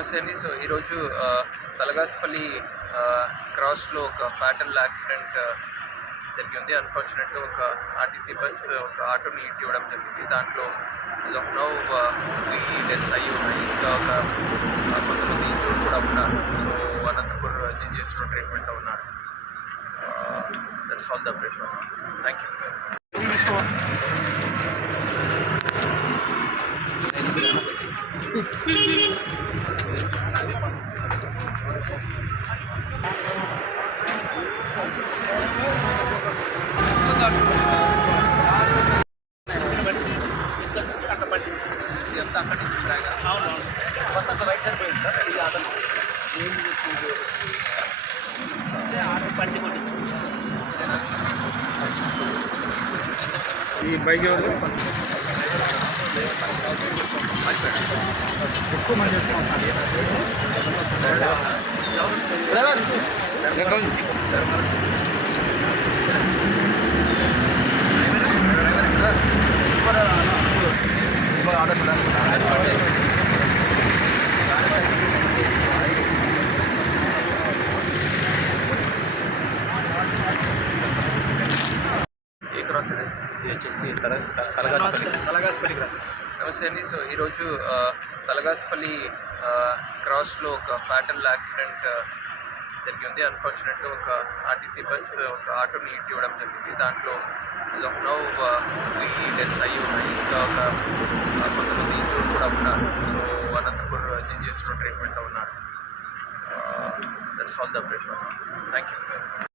నమస్తే అండి. సో ఈరోజు తలగాసుపల్లి క్రాస్లో ఒక ఫ్యాటల్ యాక్సిడెంట్ జరిగింది. అన్ఫార్చునేట్గా ఒక ఆర్టీసీ బస్ ఒక ఆటోని ఇవ్వడం జరిగింది. దాంట్లో ఆఫ్ నౌ 3 డెత్స్ అయ్యి ఉన్నాయి. ఇంకా ఒక కొంతమంది ఇంజూర్డ్ కూడా ఉన్నారు. సో అనంతపూర్ జీజీహెచ్లో ట్రీట్మెంట్లో ఉన్నారు. That's all the update. Thank you. అక్కడి నుంచి బస్ అంతా రైట్ సైడ్ పోయింది సార్. ఇది ఆటో ఈ బైక్ ఎవరు ఎక్కువ మంది ఏ క్రాస్ ఇది వచ్చేసి తలగాసుపల్లి క్రాస్. నమస్తే అండి. సో ఈరోజు తలగాసుపల్లి క్రాస్లో ఒక ఫ్యాటల్ యాక్సిడెంట్ జరిగింది. అన్ఫార్చునేట్గా ఒక ఆర్టీసీ బస్ ఒక ఆటోని ఇవ్వడం జరిగింది. దాంట్లో ఆఫ్ నౌ 3 డెత్స్ అయ్యి ఉన్నాయి. ఇంకా ఒక కొంతమంది ఇంజూర్డ్ కూడా ఉన్నారు. సో అనంతపూర్ జీజీహెచ్లో ట్రీట్మెంట్లో ఉన్నారు. That's all the update. Thank you.